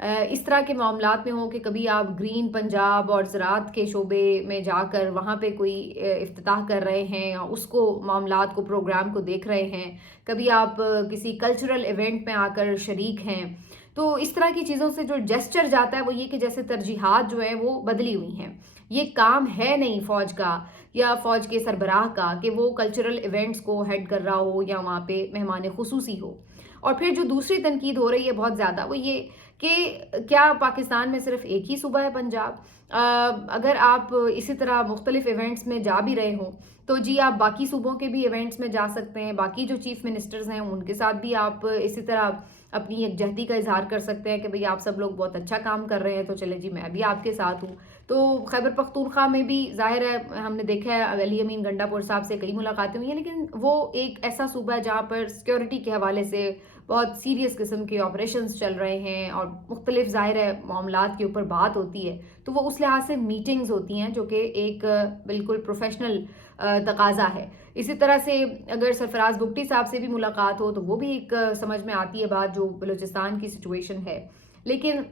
اس طرح کے معاملات میں ہوں کہ کبھی آپ گرین پنجاب اور زراعت کے شعبے میں جا کر وہاں پہ کوئی افتتاح کر رہے ہیں یا اس کو معاملات کو پروگرام کو دیکھ رہے ہیں، کبھی آپ کسی کلچرل ایونٹ میں آ کر شریک ہیں، تو اس طرح کی چیزوں سے جو جیسچر جاتا ہے وہ یہ کہ جیسے ترجیحات جو ہیں وہ بدلی ہوئی ہیں. یہ کام ہے نہیں فوج کا یا فوج کے سربراہ کا کہ وہ کلچرل ایونٹس کو ہیڈ کر رہا ہو یا وہاں پہ مہمان خصوصی ہو. اور پھر جو دوسری تنقید ہو رہی ہے بہت زیادہ وہ یہ کہ کیا پاکستان میں صرف ایک ہی صوبہ ہے پنجاب؟ اگر آپ اسی طرح مختلف ایونٹس میں جا بھی رہے ہوں تو جی آپ باقی صوبوں کے بھی ایونٹس میں جا سکتے ہیں، باقی جو چیف منسٹرز ہیں ان کے ساتھ بھی آپ اسی طرح اپنی یکجہتی کا اظہار کر سکتے ہیں کہ بھئی آپ سب لوگ بہت اچھا کام کر رہے ہیں تو چلے جی میں بھی آپ کے ساتھ ہوں. تو خیبر پختونخوا میں بھی ظاہر ہے ہم نے دیکھا ہے علی امین گنڈا پور صاحب سے کئی ملاقاتیں ہوئی ہیں، لیکن وہ ایک ایسا صوبہ ہے جہاں پر سیکیورٹی کے حوالے سے بہت سیریس قسم کے آپریشنز چل رہے ہیں اور مختلف ظاہر ہے معاملات کے اوپر بات ہوتی ہے، تو وہ اس لحاظ سے میٹنگز ہوتی ہیں جو کہ ایک بالکل پروفیشنل تقاضا ہے. اسی طرح سے اگر سرفراز بگٹی صاحب سے بھی ملاقات ہو تو وہ بھی ایک سمجھ میں آتی ہے بات جو بلوچستان کی سچویشن ہے. لیکن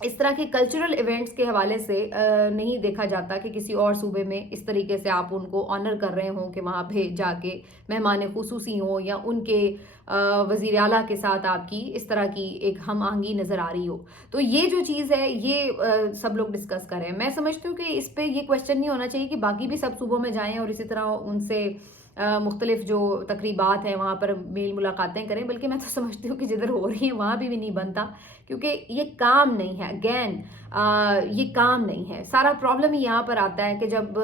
اس طرح کے کلچرل ایونٹس کے حوالے سے نہیں دیکھا جاتا کہ کسی اور صوبے میں اس طریقے سے آپ ان کو آنر کر رہے ہوں کہ وہاں پہ جا کے مہمان خصوصی ہوں یا ان کے وزیر اعلیٰ کے ساتھ آپ کی اس طرح کی ایک ہم آہنگی نظر آ رہی ہو. تو یہ جو چیز ہے یہ سب لوگ ڈسکس کریں. میں سمجھتی ہوں کہ اس پہ یہ کویشچن نہیں ہونا چاہیے کہ باقی بھی سب صوبوں میں جائیں اور اسی طرح ان سے مختلف جو تقریبات ہیں وہاں پر میل ملاقاتیں کریں، بلکہ میں تو سمجھتی ہوں کہ جدھر ہو رہی ہیں وہاں بھی نہیں بنتا، کیونکہ یہ کام نہیں ہے. اگین یہ کام نہیں ہے. سارا پرابلم ہی یہاں پر آتا ہے کہ جب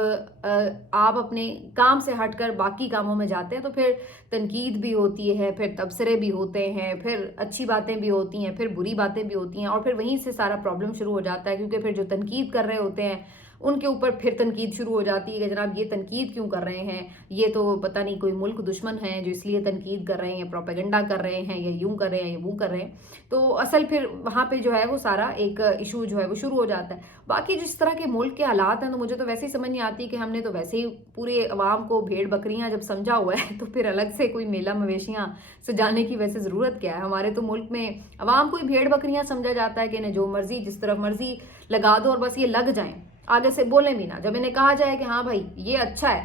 آپ اپنے کام سے ہٹ کر باقی کاموں میں جاتے ہیں تو پھر تنقید بھی ہوتی ہے، پھر تبصرے بھی ہوتے ہیں، پھر اچھی باتیں بھی ہوتی ہیں، پھر بری باتیں بھی ہوتی ہیں، اور پھر وہیں سے سارا پرابلم شروع ہو جاتا ہے. کیونکہ پھر جو تنقید کر رہے ہوتے ہیں ان کے اوپر پھر تنقید شروع ہو جاتی ہے کہ جناب یہ تنقید کیوں کر رہے ہیں، یہ تو پتہ نہیں کوئی ملک دشمن ہے جو اس لیے تنقید کر رہے ہیں، پروپیگنڈا کر رہے ہیں، یا یوں کر رہے ہیں یا وہ کر رہے ہیں. تو اصل پھر وہاں پہ جو ہے وہ سارا ایک ایشو جو ہے وہ شروع ہو جاتا ہے. باقی جس طرح کے ملک کے حالات ہیں تو مجھے تو ویسے ہی سمجھ نہیں آتی کہ ہم نے تو ویسے ہی پورے عوام کو بھیڑ بکریاں جب سمجھا ہوا ہے تو پھر الگ سے کوئی میلہ مویشیاں سجانے کی ویسے ضرورت کیا ہے. ہمارے تو ملک میں عوام کو ہی بھیڑ بکریاں سمجھا جاتا ہے کہ انہیں جو مرضی جس طرف مرضی لگا دو اور بس یہ لگ جائیں، آگے سے بولیں بھی نہ. جب انہیں کہا جائے کہ ہاں بھائی یہ اچھا ہے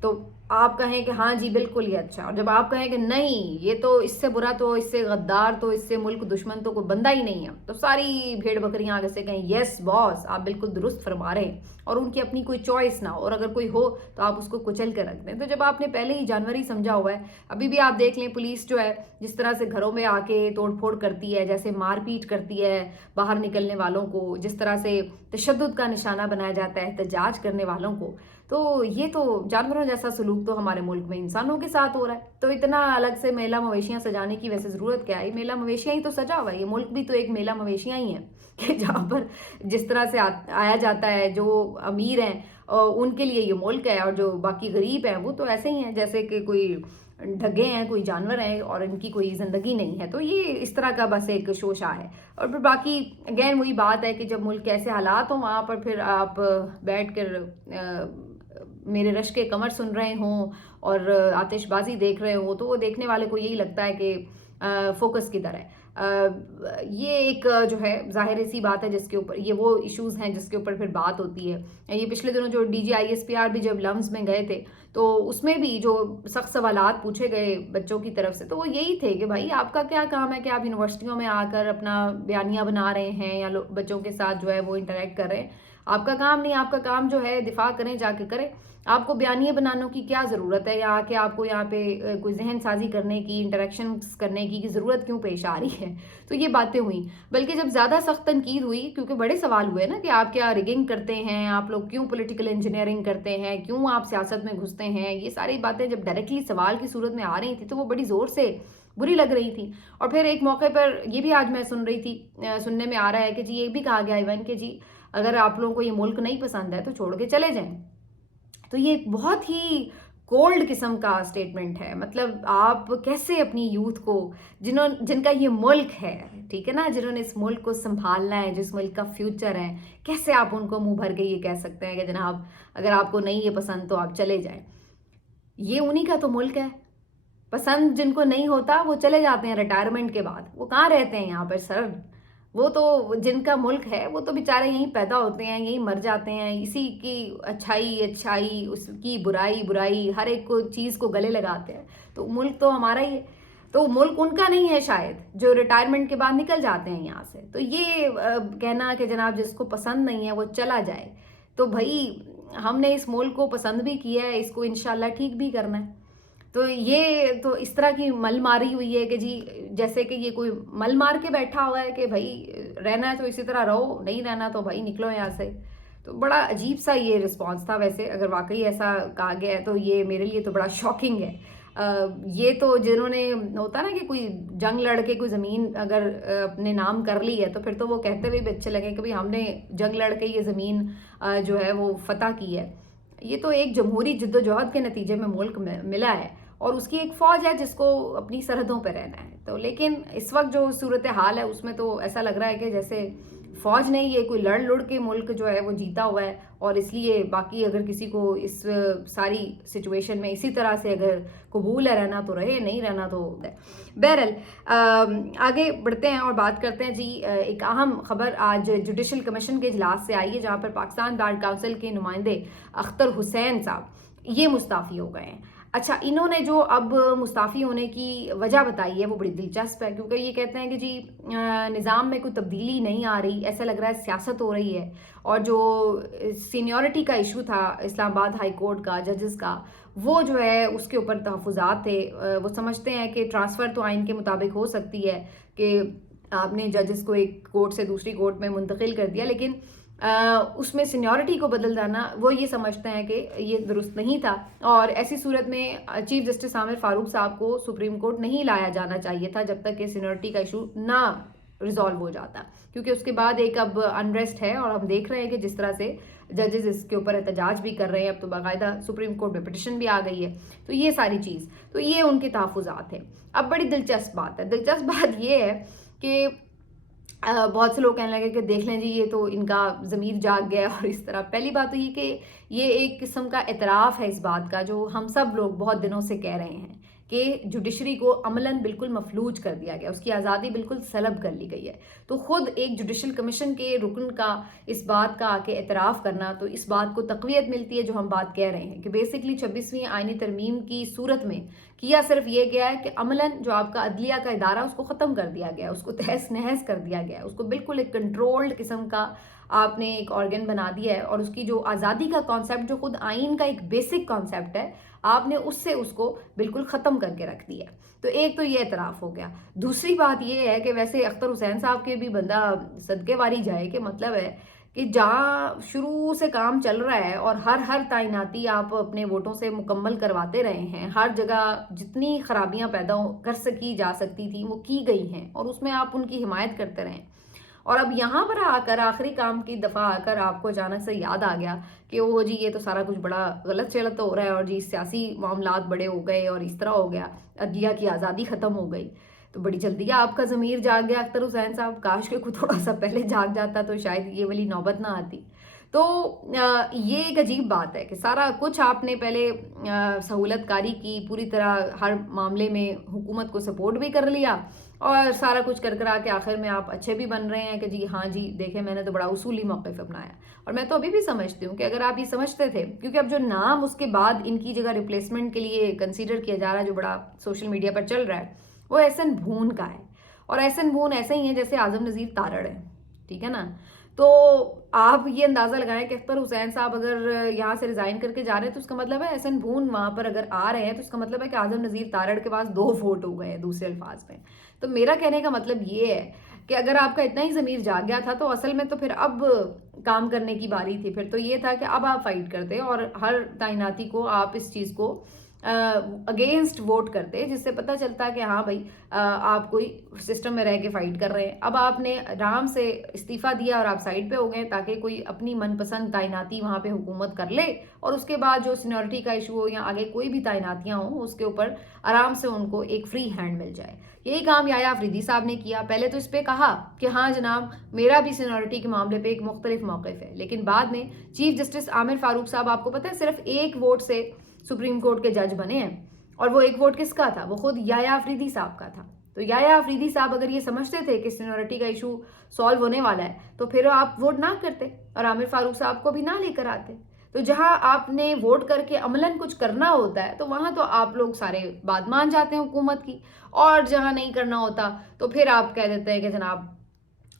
تو آپ کہیں کہ ہاں جی بالکل یہ اچھا، اور جب آپ کہیں کہ نہیں یہ تو اس سے برا، تو اس سے غدار، تو اس سے ملک دشمن تو کوئی بندہ ہی نہیں ہے، تو ساری بھیڑ بکریاں آگے سے کہیں یس باس آپ بالکل درست فرما رہے ہیں، اور ان کی اپنی کوئی چوائس نہ ہو، اور اگر کوئی ہو تو آپ اس کو کچل کے رکھ دیں. تو جب آپ نے پہلے ہی جانور ہی سمجھا ہوا ہے، ابھی بھی آپ دیکھ لیں پولیس جو ہے جس طرح سے گھروں میں آ کے توڑ پھوڑ کرتی ہے، جیسے مار پیٹ کرتی ہے باہر نکلنے والوں کو، جس طرح سے تشدد کا نشانہ بنایا جاتا ہے احتجاج کرنے والوں کو، تو یہ تو جانوروں جیسا سلوک تو ہمارے ملک میں انسانوں کے ساتھ ہو رہا ہے. تو اتنا الگ سے میلہ مویشیاں سجانے کی ویسے ضرورت کیا ہے؟ میلہ مویشیاں ہی تو سجا ہوا ہے، یہ ملک بھی تو ایک میلہ مویشیاں ہی ہیں کہ جہاں پر جس طرح سے آیا جاتا ہے، جو امیر ہیں ان کے لیے یہ ملک ہے، اور جو باقی غریب ہیں وہ تو ایسے ہی ہیں جیسے کہ کوئی ڈھگے ہیں، کوئی جانور ہیں اور ان کی کوئی زندگی نہیں ہے. تو یہ اس طرح کا بس ایک شوشہ ہے. اور پھر باقی اگین وہی بات ہے کہ جب ملک کے ایسے حالات ہوں وہاں پر پھر آپ بیٹھ کر میرے رشک کمر سن رہے ہوں اور آتش بازی دیکھ رہے ہوں تو وہ دیکھنے والے کو یہی لگتا ہے کہ فوکس کدھر ہے. یہ ایک جو ہے ظاہر سی بات ہے جس کے اوپر یہ وہ ایشوز ہیں جس کے اوپر پھر بات ہوتی ہے. یہ پچھلے دنوں جو D G I S P R بھی جب لمز میں گئے تھے تو اس میں بھی جو سخت سوالات پوچھے گئے بچوں کی طرف سے تو وہ یہی تھے کہ بھائی آپ کا کیا کام ہے کہ آپ یونیورسٹیوں میں آ کر اپنا بیانیہ بنا رہے ہیں یا بچوں کے ساتھ جو ہے وہ انٹریکٹ کر رہے ہیں. آپ کا کام نہیں، آپ کا کام جو ہے دفاع کریں، جا کے کریں. آپ کو بیانیے بنانے کی کیا ضرورت ہے، یا کہ آپ کو یہاں پہ کوئی ذہن سازی کرنے کی، انٹریکشنز کرنے کی ضرورت کیوں پیش آ رہی ہے؟ تو یہ باتیں ہوئیں. بلکہ جب زیادہ سخت تنقید ہوئی کیونکہ بڑے سوال ہوئے نا کہ آپ کیا ریگنگ کرتے ہیں، آپ لوگ کیوں پولیٹیکل انجینئرنگ کرتے ہیں، کیوں آپ سیاست میں گھستے ہیں، یہ ساری باتیں جب ڈائریکٹلی سوال کی صورت میں آ رہی تھی تو وہ بڑی زور سے بری لگ رہی تھی. اور پھر ایک موقع پر یہ بھی آج میں سن رہی تھی، سننے میں آ رہا ہے کہ جی یہ بھی کہا گیا ایون کہ جی اگر آپ لوگوں کو یہ ملک نہیں پسند ہے تو چھوڑ کے چلے جائیں. تو یہ بہت ہی کولڈ قسم کا سٹیٹمنٹ ہے. مطلب آپ کیسے اپنی یوتھ کو جن کا یہ ملک ہے، ٹھیک ہے نا، جنہوں نے اس ملک کو سنبھالنا ہے، جس ملک کا فیوچر ہے، کیسے آپ ان کو منہ بھر کے یہ کہہ سکتے ہیں کہ جناب اگر آپ کو نہیں یہ پسند تو آپ چلے جائیں؟ یہ انہی کا تو ملک ہے. پسند جن کو نہیں ہوتا وہ چلے جاتے ہیں ریٹائرمنٹ کے بعد. وہ کہاں رہتے ہیں یہاں پر سر؟ وہ تو جن کا ملک ہے وہ تو بیچارے یہیں پیدا ہوتے ہیں، یہیں مر جاتے ہیں، اسی کی اچھائی اس کی برائی ہر ایک کو چیز کو گلے لگاتے ہیں. تو ملک تو ہمارا ہی ہے، تو ملک ان کا نہیں ہے شاید جو ریٹائرمنٹ کے بعد نکل جاتے ہیں یہاں سے. تو یہ کہنا کہ جناب جس کو پسند نہیں ہے وہ چلا جائے، تو بھائی ہم نے اس ملک کو پسند بھی کیا ہے، اس کو انشاءاللہ ٹھیک بھی کرنا ہے. تو یہ تو اس طرح کی مل ماری ہوئی ہے کہ جی جیسے کہ یہ کوئی مل مار کے بیٹھا ہوا ہے کہ بھائی رہنا ہے تو اسی طرح رہو، نہیں رہنا تو بھائی نکلو یہاں سے. تو بڑا عجیب سا یہ رسپانس تھا. ویسے اگر واقعی ایسا کہا گیا ہے تو یہ میرے لیے تو بڑا شاکنگ ہے. یہ تو جنہوں نے ہوتا نا کہ کوئی جنگ لڑ کے کوئی زمین اگر اپنے نام کر لی ہے تو پھر تو وہ کہتے ہوئے بھی اچھے لگے کہ بھائی ہم نے جنگ لڑ کے یہ زمین جو ہے وہ فتح کی ہے. یہ تو ایک جمہوری جدوجہد کے نتیجے میں ملک ملا ہے اور اس کی ایک فوج ہے جس کو اپنی سرحدوں پہ رہنا ہے. تو لیکن اس وقت جو صورتحال ہے اس میں تو ایسا لگ رہا ہے کہ جیسے فوج نہیں، یہ کوئی لڑ کے ملک جو ہے وہ جیتا ہوا ہے. اور اس لیے باقی اگر کسی کو اس ساری سچویشن میں اسی طرح سے اگر قبول ہے رہنا تو رہے، نہیں رہنا تو بہرحال آگے بڑھتے ہیں اور بات کرتے ہیں. جی ایک اہم خبر آج جوڈیشل کمیشن کے اجلاس سے آئی ہے جہاں پر پاکستان بار کونسل کے نمائندے اختر حسین صاحب یہ مستعفی ہو گئے ہیں. اچھا، انہوں نے جو اب مستعفی ہونے کی وجہ بتائی ہے وہ بڑی دلچسپ ہے، کیونکہ یہ کہتے ہیں کہ جی نظام میں کوئی تبدیلی نہیں آ رہی، ایسا لگ رہا ہے سیاست ہو رہی ہے. اور جو سینیورٹی کا ایشو تھا اسلام آباد ہائی کورٹ کا ججز کا، وہ جو ہے اس کے اوپر تحفظات تھے. وہ سمجھتے ہیں کہ ٹرانسفر تو آئین کے مطابق ہو سکتی ہے کہ آپ نے ججز کو ایک کورٹ سے دوسری کورٹ میں منتقل کر دیا، لیکن اس میں سینیورٹی کو بدل جانا وہ یہ سمجھتے ہیں کہ یہ درست نہیں تھا. اور ایسی صورت میں چیف جسٹس عامر فاروق صاحب کو سپریم کورٹ نہیں لایا جانا چاہیے تھا جب تک کہ سینیورٹی کا ایشو نہ ریزالو ہو جاتا، کیونکہ اس کے بعد ایک اب انریسٹ ہے اور ہم دیکھ رہے ہیں کہ جس طرح سے ججز اس کے اوپر احتجاج بھی کر رہے ہیں. اب تو باقاعدہ سپریم کورٹ میں پٹیشن بھی آ گئی ہے. تو یہ ساری چیز تو یہ ان کے تحفظات ہیں. اب بڑی دلچسپ بات یہ ہے کہ بہت سے لوگ کہنے لگے کہ دیکھ لیں جی یہ تو ان کا ضمیر جاگ گیا. اور اس طرح پہلی بات تو یہ کہ یہ ایک قسم کا اعتراف ہے اس بات کا جو ہم سب لوگ بہت دنوں سے کہہ رہے ہیں کہ جوڈیشری کو عملاً بالکل مفلوج کر دیا گیا، اس کی آزادی بالکل سلب کر لی گئی ہے. تو خود ایک جوڈیشل کمیشن کے رکن کا اس بات کا آ کے اعتراف کرنا، تو اس بات کو تقویت ملتی ہے جو ہم بات کہہ رہے ہیں کہ بیسکلی 26ویں آئینی ترمیم کی صورت میں کیا صرف یہ گیا ہے کہ عملاً جو آپ کا عدلیہ کا ادارہ اس کو ختم کر دیا گیا، اس کو تہس نہس کر دیا گیا، اس کو بالکل ایک کنٹرولڈ قسم کا آپ نے ایک آرگن بنا دیا ہے. اور اس کی جو آزادی کا کانسیپٹ جو خود آئین کا ایک بیسک کانسیپٹ ہے، آپ نے اس سے اس کو بالکل ختم کر کے رکھ دیا. تو ایک تو یہ اعتراف ہو گیا. دوسری بات یہ ہے کہ ویسے اختر حسین صاحب کے بھی بندہ صدقے واری جائے کہ مطلب ہے کہ جہاں شروع سے کام چل رہا ہے اور ہر تعیناتی آپ اپنے ووٹوں سے مکمل کرواتے رہے ہیں، ہر جگہ جتنی خرابیاں پیدا جا سکتی تھی وہ کی گئی ہیں اور اس میں آپ ان کی حمایت کرتے رہیں. اور اب یہاں پر آ کر آخری کام کی دفعہ آ کر آپ کو اچانک سے یاد آ گیا کہ وہ جی یہ تو سارا کچھ بڑا غلط چلت ہو رہا ہے اور جی سیاسی معاملات بڑے ہو گئے اور اس طرح ہو گیا، عدلیہ کی آزادی ختم ہو گئی. تو بڑی جلدی آپ کا ضمیر جاگ گیا اختر حسین صاحب. کاش کہ کوئی تھوڑا سا پہلے جاگ جاتا تو شاید یہ والی نوبت نہ آتی. تو یہ ایک عجیب بات ہے کہ سارا کچھ آپ نے پہلے سہولت کاری کی، پوری طرح ہر معاملے میں حکومت کو سپورٹ بھی کر لیا اور سارا کچھ کر آ کے آخر میں آپ اچھے بھی بن رہے ہیں کہ جی ہاں جی دیکھیں میں نے تو بڑا اصولی موقف اپنایا. اور میں تو ابھی بھی سمجھتی ہوں کہ اگر آپ یہ سمجھتے تھے، کیونکہ اب جو نام اس کے بعد ان کی جگہ ریپلیسمنٹ کے لیے کنسیڈر کیا جا رہا ہے جو بڑا سوشل میڈیا پر چل رہا ہے، وہ احسن بھون کا ہے. اور احسن بھون ایسے ہی ہیں جیسے اعظم نذیر تارڑ ہے، ٹھیک ہے نا. تو آپ یہ اندازہ لگائیں کہ اختر حسین صاحب اگر یہاں سے ریزائن کر کے جا رہے ہیں تو اس کا مطلب ہے احسن بھون وہاں پر اگر آ رہے ہیں تو اس کا مطلب ہے کہ اعظم نذیر تارڑ کے پاس 2 ووٹ ہو گئے ہیں دوسرے الفاظ میں. تو میرا کہنے کا مطلب یہ ہے کہ اگر آپ کا اتنا ہی ضمیر جاگ گیا تھا تو اصل میں تو پھر اب کام کرنے کی باری تھی. پھر تو یہ تھا کہ اب آپ فائٹ کرتے اور ہر تعیناتی کو آپ اس چیز کو اگینسٹ ووٹ کرتے، جس سے پتہ چلتا کہ ہاں بھائی آپ کوئی سسٹم میں رہ کے فائٹ کر رہے ہیں. اب آپ نے آرام سے استعفیٰ دیا اور آپ سائڈ پہ ہو گئے تاکہ کوئی اپنی من پسند تعیناتی وہاں پہ حکومت کر لے اور اس کے بعد جو سینیورٹی کا ایشو ہو یا آگے کوئی بھی تعیناتیاں ہوں اس کے اوپر آرام سے ان کو ایک فری ہینڈ مل جائے. یہی کام یحییٰ آفریدی صاحب نے کیا. پہلے تو اس پہ کہا کہ ہاں جناب میرا بھی سینیورٹی کے معاملے پہ ایک مختلف موقف ہے، لیکن بعد میں چیف جسٹس عامر فاروق صاحب آپ کو پتہ ہے صرف 1 ووٹ سے سپریم کورٹ کے جج بنے ہیں. اور وہ 1 ووٹ کس کا تھا؟ وہ خود یحییٰ آفریدی صاحب کا تھا. تو یا آفریدی صاحب اگر یہ سمجھتے تھے کہ سینیورٹی کا ایشو سالو ہونے والا ہے تو پھر آپ ووٹ نہ کرتے اور عامر فاروق صاحب کو بھی نہ لے کر آتے. تو جہاں آپ نے ووٹ کر کے عملاً کچھ کرنا ہوتا ہے تو وہاں تو آپ لوگ سارے بات مان جاتے ہیں حکومت کی, اور جہاں نہیں کرنا ہوتا تو پھر آپ کہہ دیتے ہیں کہ جناب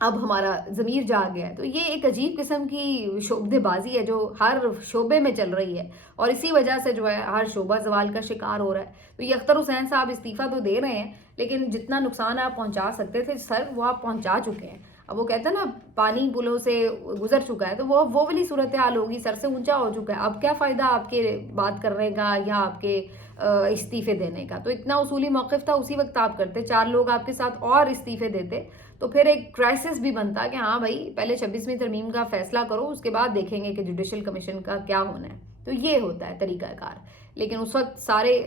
اب ہمارا ضمیر جاگ گیا ہے. تو یہ ایک عجیب قسم کی شعبدے بازی ہے جو ہر شعبے میں چل رہی ہے, اور اسی وجہ سے جو ہے ہر شعبہ زوال کا شکار ہو رہا ہے. تو یہ اختر حسین صاحب استعفیٰ تو دے رہے ہیں, لیکن جتنا نقصان آپ پہنچا سکتے تھے سر وہ آپ پہنچا چکے ہیں. اب وہ کہتے ہیں نا پانی پلوں سے گزر چکا ہے, تو وہ والی صورتحال ہوگی, سر سے اونچا ہو چکا ہے. اب کیا فائدہ آپ کے بات کرنے کا یا آپ کے استعفے دینے کا؟ تو اتنا اصولی موقف تھا اسی وقت آپ کرتے, 4 لوگ آپ کے ساتھ اور استعفے دیتے تو پھر ایک کرائسس بھی بنتا کہ ہاں بھائی پہلے 26ویں ترمیم کا فیصلہ کرو, اس کے بعد دیکھیں گے کہ جوڈیشل کمیشن کا کیا ہونا ہے. تو یہ ہوتا ہے طریقہ کار. لیکن اس وقت سارے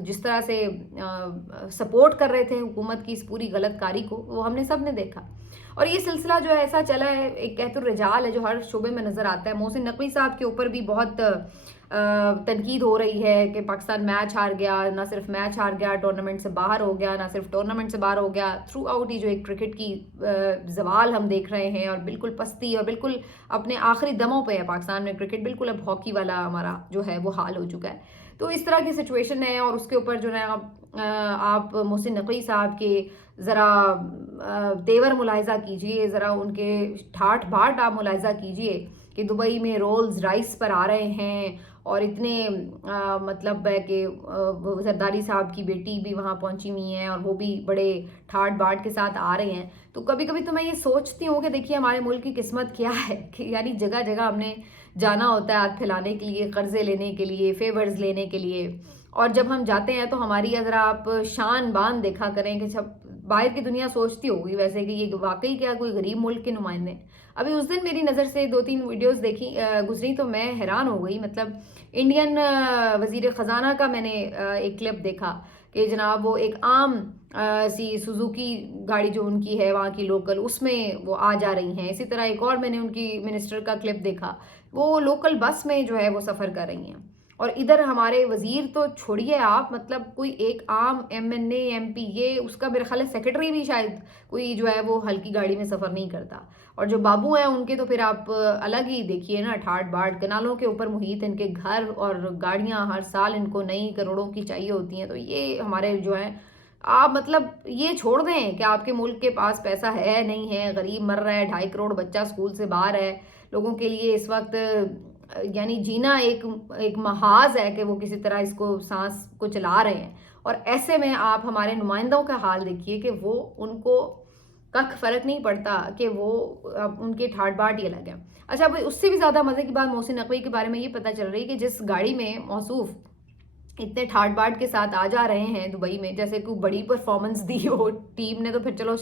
جس طرح سے سپورٹ کر رہے تھے حکومت کی اس پوری غلط کاری کو, وہ ہم نے سب نے دیکھا. اور یہ سلسلہ جو ہے ایسا چلا ہے, ایک قحط الرجال ہے جو ہر شعبے میں نظر آتا ہے. محسن نقوی صاحب کے اوپر بھی بہت تنقید ہو رہی ہے کہ پاکستان میچ ہار گیا, نہ صرف میچ ہار گیا, ٹورنامنٹ سے باہر ہو گیا, نہ صرف ٹورنامنٹ سے باہر ہو گیا, تھرو آؤٹ ہی جو ایک کرکٹ کی زوال ہم دیکھ رہے ہیں, اور بالکل پستی اور بالکل اپنے آخری دموں پہ ہے پاکستان میں کرکٹ. بالکل اب ہاکی والا ہمارا جو ہے وہ حال ہو چکا ہے. تو اس طرح کی سچویشن ہے, اور اس کے اوپر جو ہے آپ محسن نقوی صاحب کے ذرا تیور ملاحظہ کیجئے, ذرا ان کے ٹھاٹ بھاٹ آپ ملاحظہ کیجئے کہ دبئی میں رولز رائس پر آ رہے ہیں, اور اتنے مطلب ہے کہ زرداری صاحب کی بیٹی بھی وہاں پہنچی ہوئی ہیں, اور وہ بھی بڑے ٹھاٹ باٹ کے ساتھ آ رہے ہیں. تو کبھی کبھی تو میں یہ سوچتی ہوں کہ دیکھیے ہمارے ملک کی قسمت کیا ہے کہ یعنی جگہ جگہ ہم نے جانا ہوتا ہے ہاتھ پھیلانے کے لیے, قرضے لینے کے لیے, فیورز لینے کے لیے, اور جب ہم جاتے ہیں تو ہماری اگر آپ شان بان دیکھا کریں کہ سب باہر کی دنیا سوچتی ہوگی ویسے کہ یہ واقعی کیا کوئی غریب ملک کے نمائندے. ابھی اس دن میری نظر سے 2-3 ویڈیوز گزری تو میں حیران ہو گئی. مطلب انڈین وزیر خزانہ کا میں نے ایک کلپ دیکھا کہ جناب وہ ایک عام سی سوزوکی گاڑی جو ان کی ہے وہاں کی لوکل, اس میں وہ آ جا رہی ہیں. اسی طرح ایک اور میں نے ان کی منسٹر کا کلپ دیکھا, وہ لوکل بس میں جو ہے وہ سفر کر رہی ہیں. اور ادھر ہمارے وزیر تو چھوڑیے آپ, مطلب کوئی ایک عام MNA MP, یہ اس کا میرے خیال ہے سیکرٹری بھی شاید کوئی جو ہے وہ ہلکی گاڑی میں سفر نہیں کرتا. اور جو بابو ہیں ان کے تو پھر آپ الگ ہی دیکھیے نا, ٹھاٹ باٹ, کنالوں کے اوپر محیط ان کے گھر اور گاڑیاں, ہر سال ان کو نئی کروڑوں کی چاہیے ہوتی ہیں. تو یہ ہمارے جو ہیں آپ مطلب یہ چھوڑ دیں کہ آپ کے ملک کے پاس پیسہ ہے نہیں ہے, غریب مر رہا ہے, 2.5 کروڑ بچہ اسکول سے باہر ہے, لوگوں کے لیے اس وقت یعنی جینا ایک محاذ ہے کہ وہ کسی طرح اس کو سانس کو چلا رہے ہیں. اور ایسے میں آپ ہمارے نمائندوں کا حال دیکھیے کہ وہ ان کو کخ فرق نہیں پڑتا کہ وہ ان کے ٹھاٹ باٹ ہی الگ ہیں. اچھا اس سے بھی زیادہ مزے کی بات محسن نقوی کے بارے میں یہ پتہ چل رہی ہے کہ جس گاڑی میں موصوف اتنے ٹھاٹ باٹ کے ساتھ آ جا رہے ہیں دبئی میں, جیسے کوئی بڑی پرفارمنس دی ہو ٹیم نے, تو پھر چلو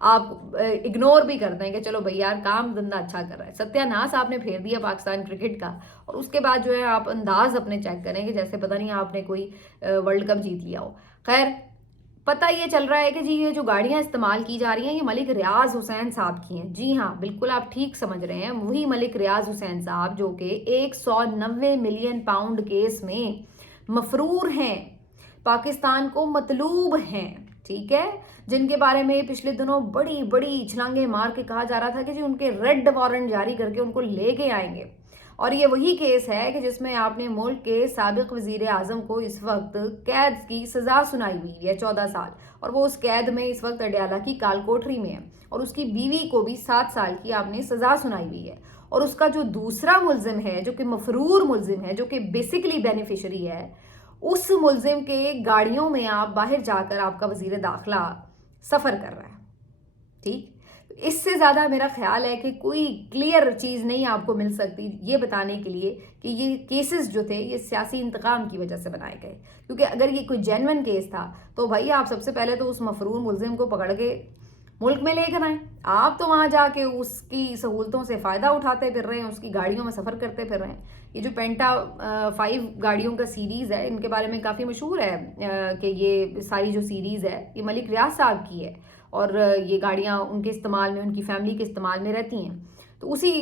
آپ اگنور بھی کرتے ہیں کہ چلو بھائی یار کام دھندا اچھا کر رہا ہے. ستیہ ناس آپ نے پھیر دیا پاکستان کرکٹ کا, اور اس کے بعد جو ہے آپ انداز اپنے چیک کریں کہ جیسے پتہ نہیں آپ نے کوئی ورلڈ کپ جیت لیا ہو. خیر پتہ یہ چل رہا ہے کہ جی یہ جو گاڑیاں استعمال کی جا رہی ہیں یہ ملک ریاض حسین صاحب کی ہیں. جی ہاں بالکل آپ ٹھیک سمجھ رہے ہیں, وہی ملک ریاض حسین صاحب جو کہ 190 ملین پاؤنڈ کیس میں مفرور ہیں, پاکستان کو مطلوب ہیں, ٹھیک ہے, جن کے بارے میں پچھلے دنوں بڑی بڑی چھلانگیں مار کے کہا جا رہا تھا کہ جی ان کے ریڈ وارنٹ جاری کر کے ان کو لے کے آئیں گے. اور یہ وہی کیس ہے کہ جس میں آپ نے ملک کے سابق وزیر اعظم کو اس وقت قید کی سزا سنائی ہوئی ہے 14 سال, اور وہ اس قید میں اس وقت اڈیالہ کی کال کوٹری میں ہے, اور اس کی بیوی کو بھی 7 سال کی آپ نے سزا سنائی ہوئی ہے. اور اس کا جو دوسرا ملزم ہے جو کہ مفرور ملزم ہے, جو کہ بیسیکلی بینیفیشری ہے, اس ملزم کے گاڑیوں میں آپ باہر جا کر آپ کا وزیر داخلہ سفر کر رہا ہے. ٹھیک, اس سے زیادہ میرا خیال ہے کہ کوئی کلیئر چیز نہیں آپ کو مل سکتی یہ بتانے کے لیے کہ یہ کیسز جو تھے یہ سیاسی انتقام کی وجہ سے بنائے گئے. کیونکہ اگر یہ کوئی جینون کیس تھا تو بھائی آپ سب سے پہلے تو اس مفرور ملزم کو پکڑ کے ملک میں لے کر آئیں. آپ تو وہاں جا کے اس کی سہولتوں سے فائدہ اٹھاتے پھر رہے ہیں, اس کی گاڑیوں میں سفر کرتے پھر رہے ہیں. یہ جو پینٹا 5 گاڑیوں کا سیریز ہے, ان کے بارے میں کافی مشہور ہے کہ یہ ساری جو سیریز ہے یہ ملک ریاض صاحب کی ہے, اور یہ گاڑیاں ان کے استعمال میں, ان کی فیملی کے استعمال میں رہتی ہیں. تو اسی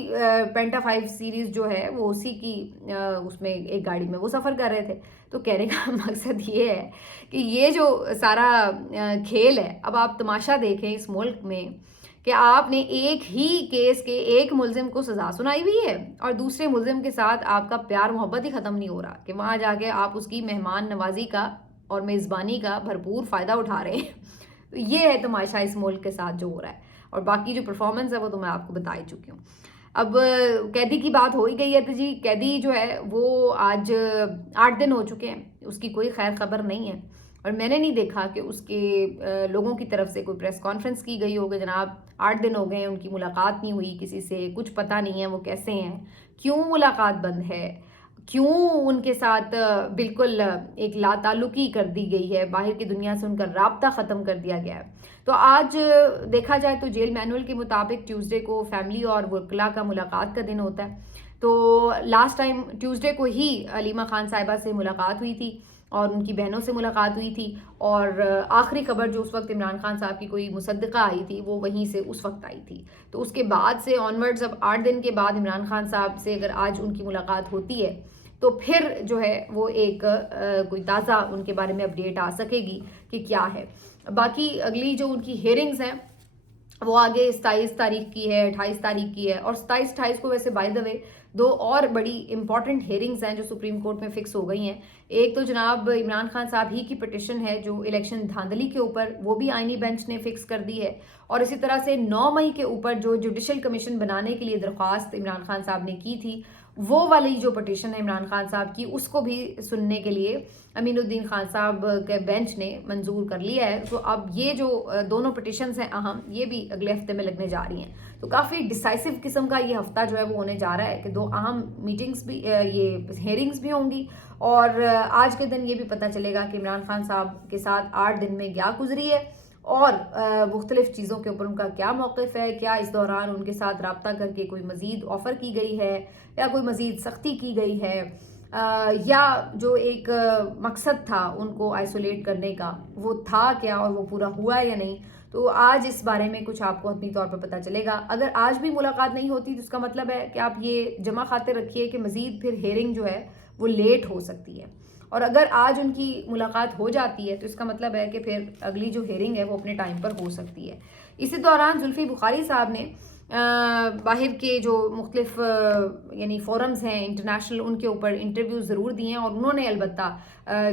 پینٹا 5 سیریز جو ہے وہ اسی کی اس میں ایک گاڑی میں وہ سفر کر رہے تھے. تو کہنے کا مقصد یہ ہے کہ یہ جو سارا کھیل ہے، اب آپ تماشا دیکھیں اس ملک میں کہ آپ نے ایک ہی کیس کے ایک ملزم کو سزا سنائی ہوئی ہے اور دوسرے ملزم کے ساتھ آپ کا پیار محبت ہی ختم نہیں ہو رہا کہ وہاں جا کے آپ اس کی مہمان نوازی کا اور میزبانی کا بھرپور فائدہ اٹھا رہے ہیں. تو یہ ہے تماشا اس ملک کے ساتھ جو ہو رہا ہے. اور باقی جو پرفارمنس ہے وہ تو میں آپ کو بتا ہی چکی ہوں. اب قیدی کی بات ہو ہی گئی ہے تو جی قیدی جو ہے وہ آج 8 دن ہو چکے ہیں، اس کی کوئی خیر خبر نہیں ہے اور میں نے نہیں دیکھا کہ اس کے لوگوں کی طرف سے کوئی پریس کانفرنس کی گئی ہو کہ جناب 8 دن ہو گئے ہیں ان کی ملاقات نہیں ہوئی کسی سے، کچھ پتہ نہیں ہے وہ کیسے ہیں، کیوں ملاقات بند ہے، کیوں ان کے ساتھ بالکل ایک لا تعلقی کر دی گئی ہے، باہر کی دنیا سے ان کا رابطہ ختم کر دیا گیا ہے. تو آج دیکھا جائے تو جیل مینول کے مطابق ٹیوزڈے کو فیملی اور وکلا کا ملاقات کا دن ہوتا ہے. تو لاسٹ ٹائم ٹیوزڈے کو ہی علیمہ خان صاحبہ سے ملاقات ہوئی تھی اور ان کی بہنوں سے ملاقات ہوئی تھی اور آخری خبر جو اس وقت عمران خان صاحب کی کوئی مصدقہ آئی تھی وہ وہیں سے اس وقت آئی تھی. تو اس کے بعد سے آنورڈز اب 8 دن کے بعد عمران خان صاحب سے اگر آج ان کی ملاقات ہوتی ہے تو پھر جو ہے وہ ایک کوئی تازہ ان کے بارے میں اپڈیٹ آ سکے گی کہ کیا ہے. باقی اگلی جو ان کی ہیئرنگز ہیں وہ آگے 27 تاریخ کی ہے، 28 تاریخ کی ہے اور 27-28 کو ویسے بائی دا وے 2 اور بڑی امپورٹنٹ ہیئرنگز ہیں جو سپریم کورٹ میں فکس ہو گئی ہیں. ایک تو جناب عمران خان صاحب ہی کی پٹیشن ہے جو الیکشن دھاندلی کے اوپر، وہ بھی آئینی بینچ نے فکس کر دی ہے اور اسی طرح سے 9 مئی کے اوپر جو جوڈیشل کمیشن بنانے کے لیے درخواست عمران خان صاحب نے کی تھی وہ والی جو پٹیشن ہے عمران خان صاحب کی اس کو بھی سننے کے لیے امین الدین خان صاحب کے بینچ نے منظور کر لیا ہے. تو اب یہ جو دونوں پٹیشنز ہیں اہم، یہ بھی اگلے ہفتے میں لگنے جا رہی ہیں. تو کافی ڈیسائسو قسم کا یہ ہفتہ جو ہے وہ ہونے جا رہا ہے کہ 2 اہم میٹنگز بھی، یہ ہیئرنگز بھی ہوں گی اور آج کے دن یہ بھی پتہ چلے گا کہ عمران خان صاحب کے ساتھ 8 دن میں کیا گزری ہے اور مختلف چیزوں کے اوپر ان کا کیا موقف ہے، کیا اس دوران ان کے ساتھ رابطہ کر کے کوئی مزید آفر کی گئی ہے یا کوئی مزید سختی کی گئی ہے، یا جو ایک مقصد تھا ان کو آئسولیٹ کرنے کا وہ تھا کیا اور وہ پورا ہوا ہے یا نہیں. تو آج اس بارے میں کچھ آپ کو حتمی طور پر پتہ چلے گا. اگر آج بھی ملاقات نہیں ہوتی تو اس کا مطلب ہے کہ آپ یہ جمع خاطر رکھیے کہ مزید پھر ہیئرنگ جو ہے وہ لیٹ ہو سکتی ہے اور اگر آج ان کی ملاقات ہو جاتی ہے تو اس کا مطلب ہے کہ پھر اگلی جو ہیئرنگ ہے وہ اپنے ٹائم پر ہو سکتی ہے. اسی دوران زلفی بخاری صاحب نے باہر کے جو مختلف یعنی فورمز ہیں انٹرنیشنل ان کے اوپر انٹرویوز ضرور دیے ہیں اور انہوں نے البتہ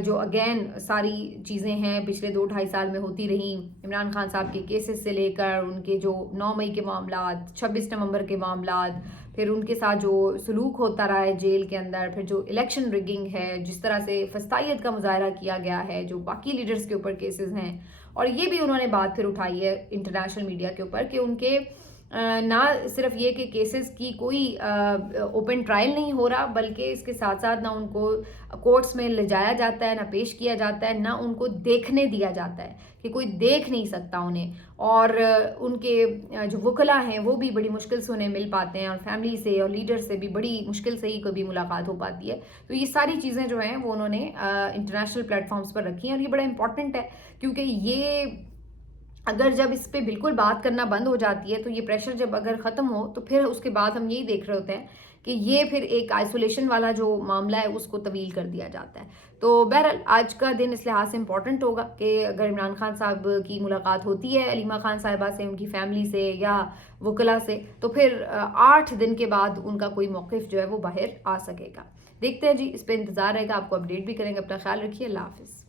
جو اگین ساری چیزیں ہیں پچھلے 2-2.5 سال میں ہوتی رہیں عمران خان صاحب کے کیسز سے لے کر ان کے جو 9 مئی کے معاملات، 26 نومبر کے معاملات، پھر ان کے ساتھ جو سلوک ہوتا رہا ہے جیل کے اندر، پھر جو الیکشن ریگنگ ہے، جس طرح سے فسطائیت کا مظاہرہ کیا گیا ہے، جو باقی لیڈرز کے اوپر کیسز ہیں، اور یہ بھی انہوں نے بات پھر اٹھائی ہے انٹرنیشنل میڈیا کے اوپر کہ ان کے نہ صرف یہ کہ کیسز کی کوئی اوپن ٹرائل نہیں ہو رہا بلکہ اس کے ساتھ ساتھ نہ ان کو کورٹس میں لے جایا جاتا ہے، نہ پیش کیا جاتا ہے، نہ ان کو دیکھنے دیا جاتا ہے کہ کوئی دیکھ نہیں سکتا انہیں، اور ان کے جو وکلا ہیں وہ بھی بڑی مشکل سے انہیں مل پاتے ہیں اور فیملی سے اور لیڈر سے بھی بڑی مشکل سے ہی کبھی ملاقات ہو پاتی ہے. تو یہ ساری چیزیں جو ہیں وہ انہوں نے انٹرنیشنل پلیٹ فارمز پر رکھی ہیں اور یہ بڑا امپورٹنٹ ہے کیونکہ یہ اگر جب اس پہ بالکل بات کرنا بند ہو جاتی ہے تو یہ پریشر جب اگر ختم ہو تو پھر اس کے بعد ہم یہی دیکھ رہے ہوتے ہیں کہ یہ پھر ایک آئسولیشن والا جو معاملہ ہے اس کو طویل کر دیا جاتا ہے. تو بہرحال آج کا دن اس لحاظ سے امپورٹنٹ ہوگا کہ اگر عمران خان صاحب کی ملاقات ہوتی ہے علیمہ خان صاحبہ سے، ان کی فیملی سے یا وکلا سے، تو پھر 8 دن کے بعد ان کا کوئی موقف جو ہے وہ باہر آ سکے گا. دیکھتے ہیں جی، اس پہ انتظار رہے گا، آپ کو اپڈیٹ بھی کریں گے. اپنا خیال رکھیے. اللہ حافظ.